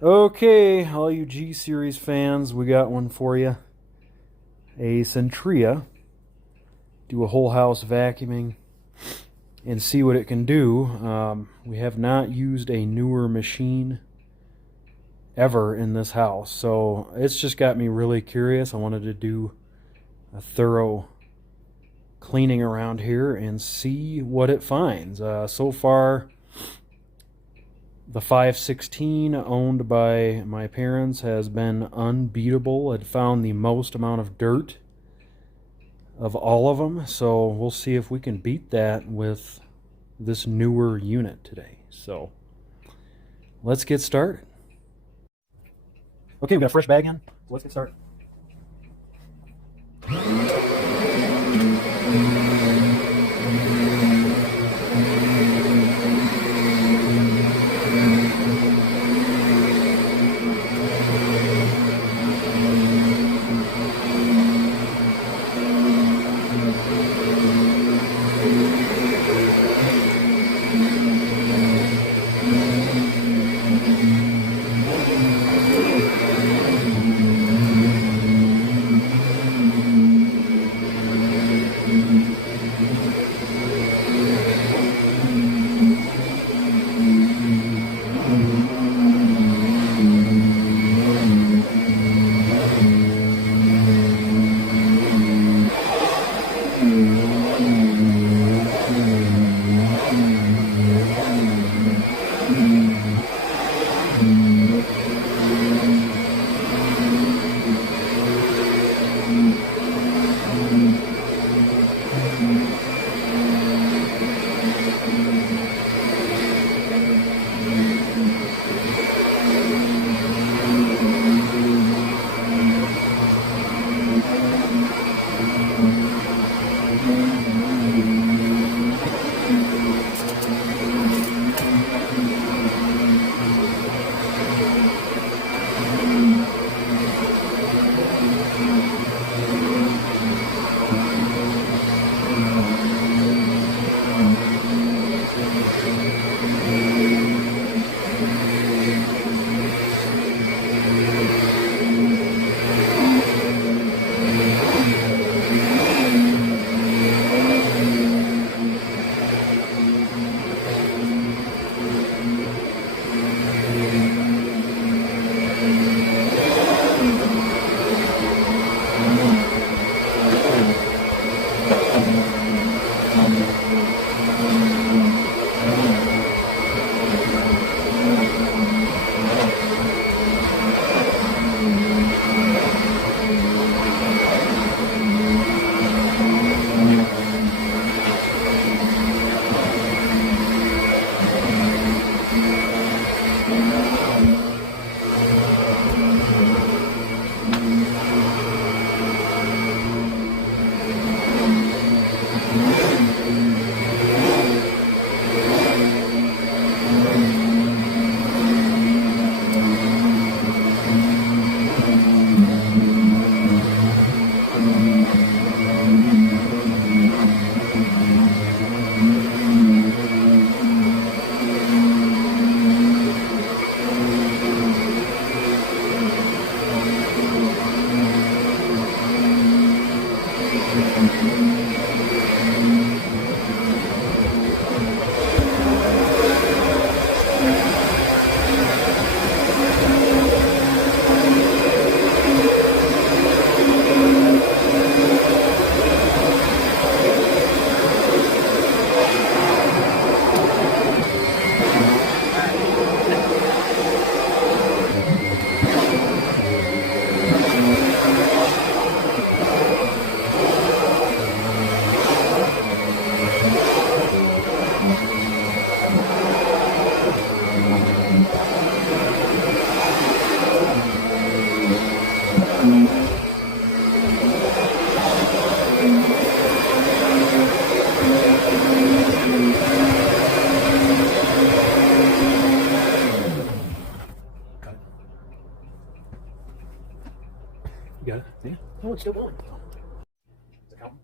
Okay, all you G Series fans, we got one for you. A Centria. Do a whole house vacuuming and see what it can do. We have not used a newer machine ever in this house, so it's just got me really curious. I wanted to do a thorough cleaning around here and see what it finds. So far, the 516 owned by my parents has been unbeatable. It found the most amount of dirt of all of them, so we'll see if we can beat that with this newer unit today. So let's get started. Okay, we got a fresh bag in, so let's get started. You got it? Yeah. Oh, it's still going. Is it counting?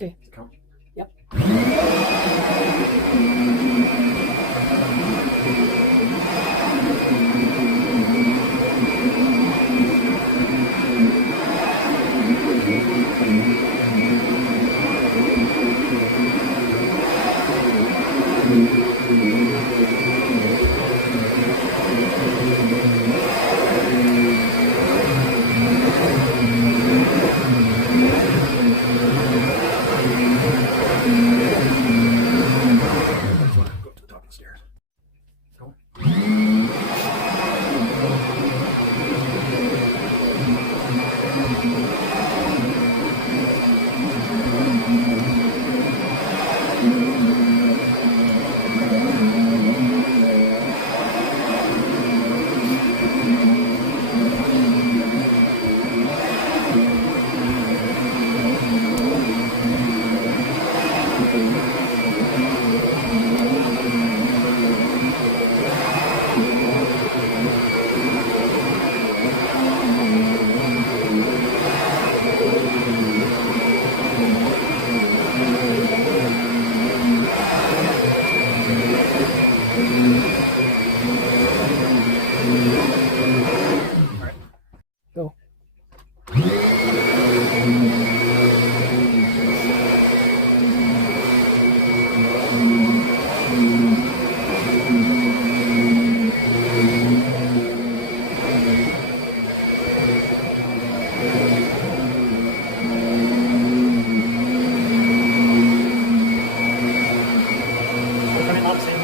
Okay. Yep. Go to the top of the stairs. Go. Go. Coming up soon.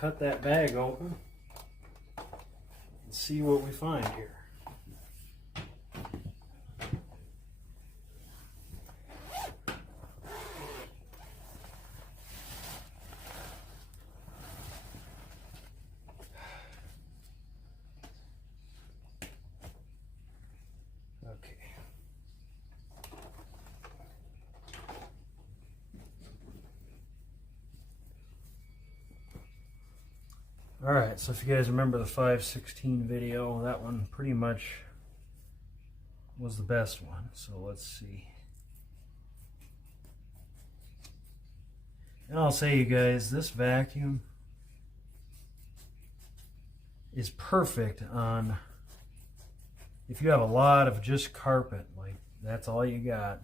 cut that bag open and see what we find here. Okay. Alright, so if you guys remember the 516 video, that one pretty much was the best one. So let's see. And I'll say, you guys, this vacuum is perfect on if you have a lot of just carpet, like that's all you got.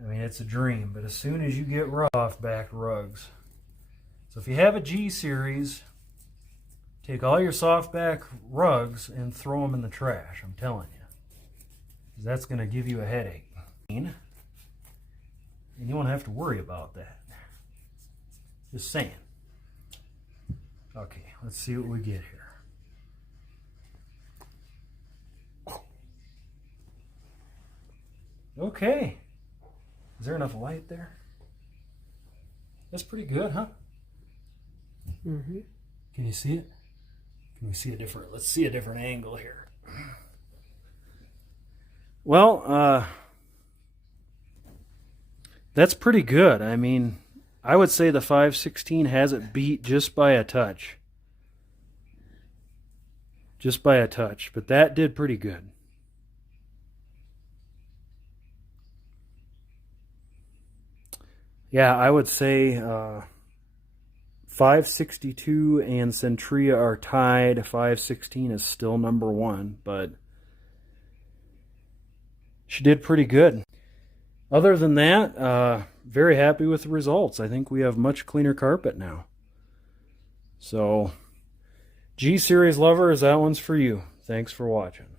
I mean, it's a dream. But as soon as you get soft-back rugs, so if you have a G series, take all your softback rugs and throw them in the trash, I'm telling you. 'Cause that's going to give you a headache. And you won't have to worry about that. Just saying. Okay, let's see what we get here. Okay. Is there enough light there? That's pretty good, huh? Mm-hmm. Can you see it? Can we see a different, let's see a different angle here. Well, that's pretty good. I mean, I would say the 516 has it beat just by a touch. Just by a touch, but that did pretty good. Yeah, I would say 562 and Centria are tied. 516 is still number one, but she did pretty good. Other than that, very happy with the results. I think we have much cleaner carpet now. So, G-Series lovers, that one's for you. Thanks for watching.